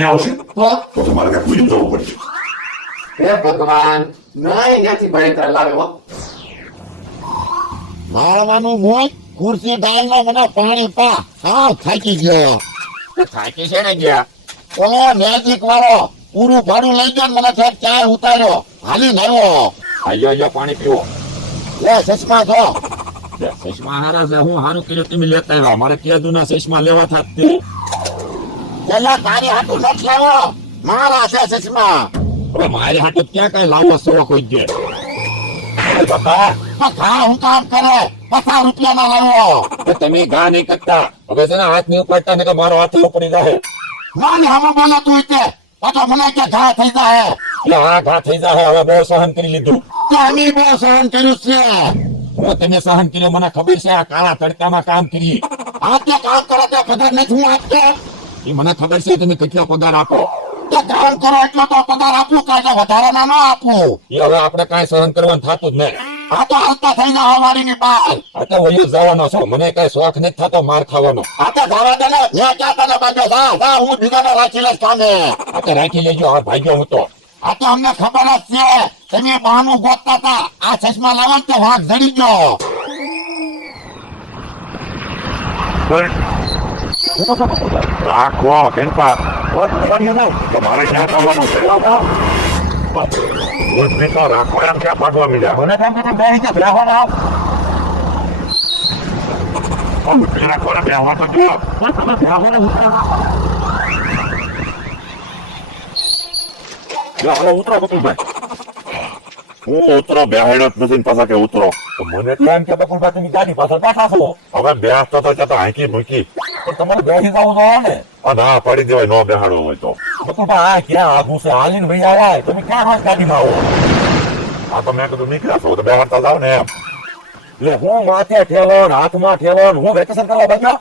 અહીંયા આવશે તો તમારે ત્યાં પૂછી જવું પડશે. હે ભગવાન, નહીં નથી ભયંકર લાવ્યો. માળવાનું મોજ ખુરશી ડાળનો મને પાણી પા. સાવ થાકી ગયો. થાકી છે ને ગયા. ઓલો મેજિક વાળો પૂરું ભાડું લઈ ગયો ને મને સાહેબ ચાય ઉતાર્યો. હાલી આવ્યો. આયો પાણી પીવો. લે ચશ્મા જો. ચશ્મા હારા છે, હું હારું કર્યું તમે લેતા આવ્યા. મારે કેદુના ચશ્મા લેવા થાત તે. પેલા તારી હાટું નથી લાવ્યો, મારા છે ચશ્મા. હવે મારી હાટુ ક્યાં કઈ લાવો સવો કોઈ દે. બાપા તો ઘા હું કામ કરે, 50 રૂપિયાના લાવ્યો. તમે ઘા નહીં કરતા. હવે છે ને હાથ નહીં ઉપાડતા ને કે મારો હાથ ઉપડી જાય. નાની હામે બોલે તું તે પાછો મને કે ઘા થઈ જાય. એટલે હા ઘા થઈ જાય. હવે બહુ સહન કરી લીધું. તો અમે બહુ સહન કર્યું છે. હું તમે સહન કર્યો મને ખબર છે. આ કાળા તડકામાં કામ કરી. આ તે કામ કરે તે પગાર નથી હું આપતો. એ મને ખબર છે તમે કેટલો પગાર આપો. તે કામ કરો એટલો તો પગાર આપું, કાંઈ વધારાના ન આપું. એ હવે આપણે કાંઈ સહન કરવાનું થતું જ નહીં. આ તો હાલતા થઈ જાય વાડીની બહાર. આ તો વયો જવાનો છો. મને કઈ શોખ નથી થતો માર ખાવાનો. આ તો જવા દે ને, મેં ક્યાં તને બાંધ્યો? જા હું બીજાને રાખી લઈશ કામે. આ તો રાખી લેજો. આ ભાગ્યો હું તો. આ તો અમને ખબર જ છે તમે બહાનું ગોતતા હતા. આ ચશ્મા લાવો ને તો વાઘ જડી ગયો. રાખો કેનપા તમારે ક્યાં થવાનું છે? તો રાખો એમ ક્યાં પાડવા મીડ્યા? મને કેમ કે બે રીતે રાખો ને આવ. રાખો ને બેહવા તો જો. રાખો ને ઉતરો બકુલભાઈ. હું ઉતરો બેહાડ્યો જ નથી ને પાછા કે ઉતરો. તો મને તો એમ કે બકુલભાઈ તમે ગાડી પાછળ બેઠા છો. હવે બેસતો તો જતો હાંકી મૂકી. પણ તમારે બેસી જવું જોઈએ ને. ના પડી દેવાય, ન બેહાડવો હોય તો. બકુલભાઈ આ ક્યાં આઘું છે? હાલીને ભાઈ આવ્યા તમે ક્યાં હોય ગાડીમાં આવો? આ તો મેં કીધું નીકળ્યા છો તો બેહાડતા જાવ ને એમ. એટલે હું માથે ઠેલો ને હાથમાં ઠેલો ને હું વેકેશન કરવા બેઠા.